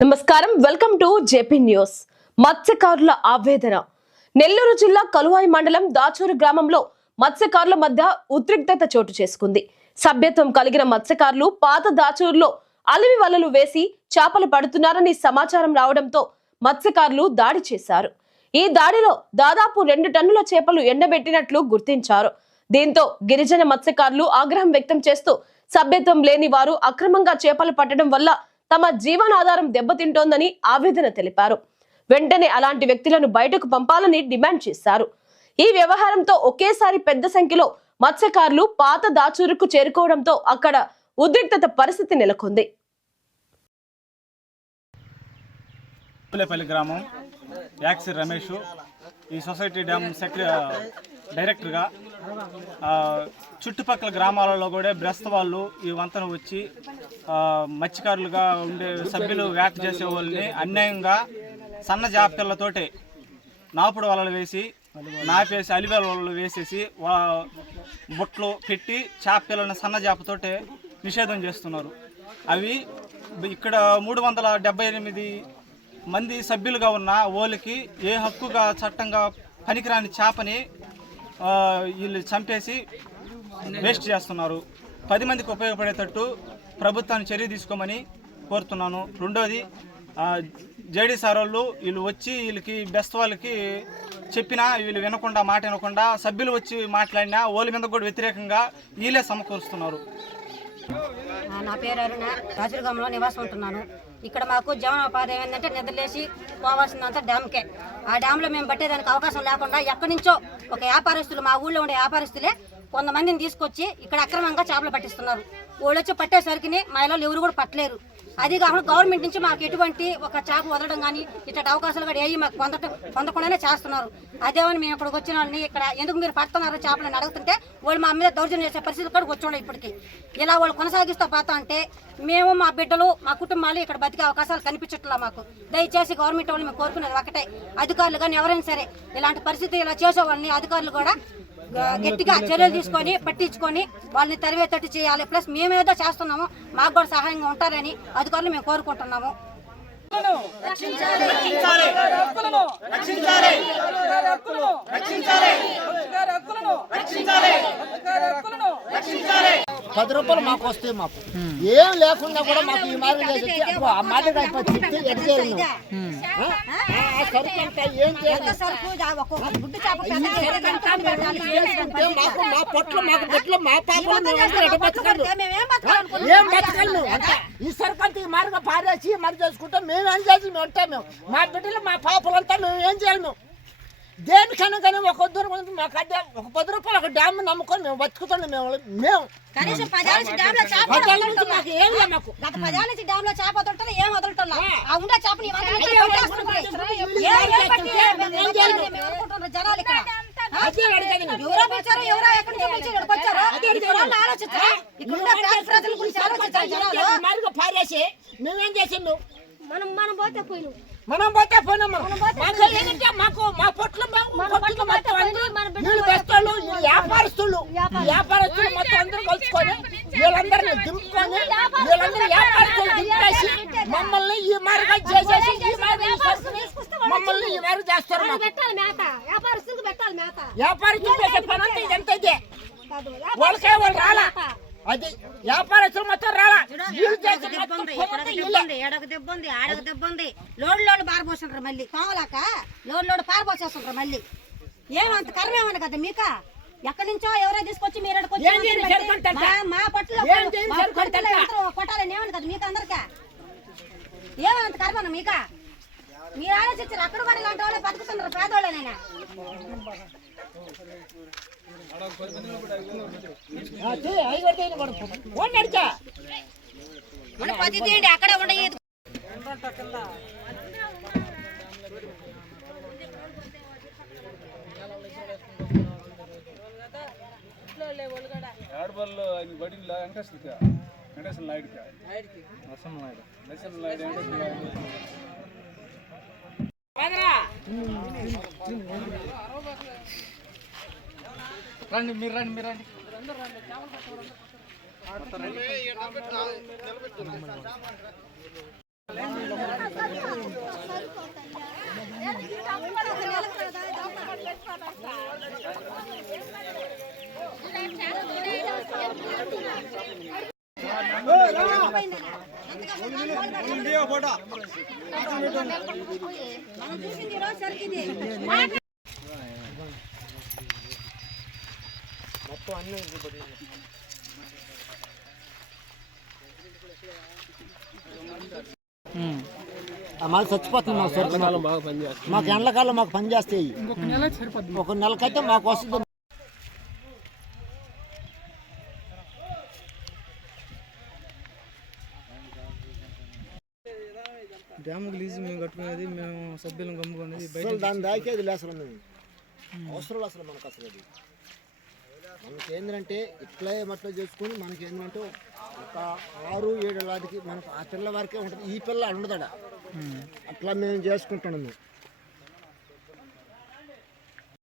నమస్కారం. Welcome to JP news. మత్స్యకారుల ఆవేదన. నెల్లూరు జిల్లా కలువాయి మండలం దాచూరు గ్రామంలో మత్స్యకారుల మధ్య ఉద్రిక్తత చోటు చేసుకుంది. సభ్యత్వం కలిగిన మత్స్యకారులు పాత దాచూరులో అలివి వలలు వేసి చేపలు పడుతున్నారని సమాచారం రావడంతో మత్స్యకారులు దాడి చేశారు. ఈ దాడిలో దాదాపు రెండు టన్నుల చేపలు ఎండబెట్టినట్లు గుర్తించారు. దీంతో గిరిజన మత్స్యకారులు ఆగ్రహం వ్యక్తం చేస్తూ సభ్యత్వం లేని వారు అక్రమంగా చేపలు పట్టడం వల్ల తమ జీవనాధారం దెబ్బతింటోందని ఆవేదన తెలిపారు. వెంటనే అలాంటి వ్యక్తులను బయటకు పంపాలని డిమాండ్ చేశారు. ఈ వ్యవహారంతో ఒకేసారి పెద్ద సంఖ్యలో మత్స్యకారులు పాత దాచూరుకు చేరుకోవడంతో అక్కడ ఉద్రిక్తత పరిస్థితి నెలకొంది. గ్రామం రమేష్. ఈ సొసైటీ డ్యామ్ సెక్రటరీ డైరెక్టర్గా చుట్టుపక్కల గ్రామాలలో కూడా బ్రస్త వాళ్ళు ఈ వంతెన వచ్చి మత్స్యకారులుగా ఉండే సభ్యులు వ్యాక్ చేసే వాళ్ళని అన్యాయంగా సన్న జాపిల్లతోటి నాపుడు వలలు వేసి నాపేసి అలివేల వలలు వేసేసి వా పెట్టి చేప సన్న చేపతోటే నిషేధం చేస్తున్నారు. అవి ఇక్కడ మూడు వందల డెబ్బై ఎనిమిది మంది సభ్యులుగా ఉన్న ఓలికి ఏ హక్కుగా చట్టంగా పనికిరాని చేపని వీళ్ళు చంపేసి వేస్ట్ చేస్తున్నారు. పది మందికి ఉపయోగపడేటట్టు ప్రభుత్వాన్ని చర్య తీసుకోమని కోరుతున్నాను. రెండోది జేడీ సార్ వాళ్ళు వీళ్ళు వచ్చి వీళ్ళకి బెస్ట్ వాళ్ళకి చెప్పినా వీళ్ళు వినకుండా మాట వినకుండా సభ్యులు వచ్చి మాట్లాడినా ఓళ్ళ మీద కూడా వ్యతిరేకంగా వీళ్ళే సమకూరుస్తున్నారు. నా పేరు అరుణ. రాజులగంలో నివాసం ఉంటున్నాను. ఇక్కడ మాకు జీవనోపాధి ఏంటంటే నిద్రలేసి పోవాల్సిందంతా డ్యామ్కే. ఆ డ్యామ్లో మేము పట్టేదానికి అవకాశం లేకుండా ఎక్కడి నుంచో ఒక వ్యాపారస్తులు మా ఊళ్ళో ఉండే వ్యాపారస్తులే కొంతమందిని తీసుకొచ్చి ఇక్కడ అక్రమంగా చేపలు పట్టిస్తున్నారు. వాళ్ళు వచ్చి పట్టేసరికి మా ఎవరు కూడా పట్టలేరు. అది కాకుండా గవర్నమెంట్ నుంచి మాకు ఎటువంటి ఒక చేప వదలడం కానీ ఇట్లాంటి అవకాశాలు కూడా ఏవి మాకు పొందటం పొందకుండానే చేస్తున్నారు. అదేమని మేము ఇక్కడికి వచ్చిన వాళ్ళని ఇక్కడ ఎందుకు మీరు పడుతున్నారు చేపలని అడుగుతుంటే వాళ్ళు మా మీద దౌర్జన్యం చేసే పరిస్థితి కూడా వచ్చి ఇప్పటికి. ఇలా వాళ్ళు కొనసాగిస్తూ పోతా అంటే మేము మా బిడ్డలు మా కుటుంబాలు ఇక్కడ బతికే అవకాశాలు కనిపించట్లా మాకు. దయచేసి గవర్నమెంట్ వాళ్ళు మేము కోరుకునేది ఒకటే. అధికారులు కానీ ఎవరైనా సరే ఇలాంటి పరిస్థితి ఇలా చేసే వాళ్ళని అధికారులు కూడా గట్టిగా చర్యలు తీసుకొని పట్టించుకొని వాళ్ళని తరివేతట్టు చేయాలి. ప్లస్ మేమేదో చేస్తున్నాము మాకు కూడా సహాయంగా ఉంటారని అధికారులు మేము కోరుకుంటున్నాము. పది రూపాయలు మాకు వస్తాయి మాకు. ఏం లేకుండా కూడా మాకు ఈ మార్గం చేసి అబ్బో, ఆ మాట చెప్తే ఎట్ మా పొట్లు మాకు పొట్లు మా పాపలు? ఏం బతకాలి ఈ ఈ మార్గం పారేసి మరి చేసుకుంటే మేము ఏం చేసి మేము ఉంటాం మేము. మా బిడ్డలు మా పాపలంతా మేము ఏం చేయాలి మేము? దేనికైనా కానీ ఒక దూరం ఉంది, మాకు అడ్డే ఒక పది రూపాయలు ఒక డ్యామ్ నమ్ముకొని మేము బతుకుతున్నాం మేము. మేము కనీసం పదేళ్ళ నుంచి డ్యామ్లో చేప మాకు ఏం మాకు. గత పదేళ్ళ నుంచి డ్యామ్లో చేప ఏం ఉండే చేపని జనాలు ఇక్కడ. ఆ? అదే అడిగేది నేను. ఎవరో పిలిచారు ఎవరో ఎక్కడి నుంచి పిలిచి ఇక్కడికి వచ్చారు? ఇది ఎవరన్నా ఆలోచించరా ఇక్కడ ఉన్న పేద ప్రజల గురించి ఆలోచించాలి జనాలు? మార్గం పారేసి మేమేం చేసిండు మనం మనం పోతే పోయిన. మనం పోతే పోయినాం మాకు ఏంటంటే మాకు మా పొట్ల పొట్ల మొత్తం అందరూ బెస్తోళ్ళు వీళ్ళు వ్యాపారస్తులు మొత్తం అందరూ కలుసుకొని వీళ్ళందరినీ దింపుకొని వీళ్ళందరూ వ్యాపారస్తులు దింపేసి మమ్మల్ని ఈ మార్గం చేసేసి ఈ మమ్మల్ని ఈ మార్గం చేస్తారు వ్యాపారస్తులకు చేసే పని అంతా ఇదంతా ఇదే. వాళ్ళకే వాళ్ళు రాలా. అది వ్యాపారస్తులు మొత్తం రాలా. ఎడకు దెబ్బ ఉంది ఆడకు దెబ్బ ఉంది. లోడ్ లోడ్ పారబోసుంటారు మళ్ళీ. కావాలాక లోడ్ లోడ్ పారబోసేస్తుంటారు మళ్ళీ. ఏమంత కర్మేమని కదా మీక? ఎక్కడి నుంచో ఎవరో తీసుకొచ్చి మీరు మా పట్టులో కొట్టాలని ఏమని కదా మీకు అందరికా? ఏమంత కర్మన మీక? మీరు ఆలోచించారు అక్కడ కూడా ఇలాంటి వాళ్ళు బతుకుతున్నారు పేదోళ్ళనైనా మన పది తీయండి అక్కడే ఉండేది. ఆడవాళ్ళు ఆయన బడిలో వెంకటేశ్వర వెంకటేశ్వర నాయుడుకా నరసింహ నాయుడు నరసింహ నాయుడు వెంకటేశ్వర నాయుడు రండి మీరు రండి మీరు రండి మనం మాకు చచ్చిపోతుంది మాకు మాకు ఎండాకాలం మాకు పని చేస్తాయి. ఇంకొక నెల సరిపోతుంది ఒక నెలకైతే మాకు వస్తుంది. డ్యామ్ లీజ్ మేము కట్టుకునేది మేము సభ్యులను కమ్ముకునేది బయట అసలు దాని దాకేది లేదు అసలు మేము. అవసరం లేదు అసలు మనకు అసలు అది. మనకి ఏంటంటే ఇట్లా మట్లా చేసుకొని మనకి ఏంటంటే ఒక ఆరు ఏడు లాంటికి మనకు ఆ పిల్ల వరకే ఉంటుంది. ఈ పిల్ల ఉండదడ అట్లా మేము చేసుకుంటున్నాము.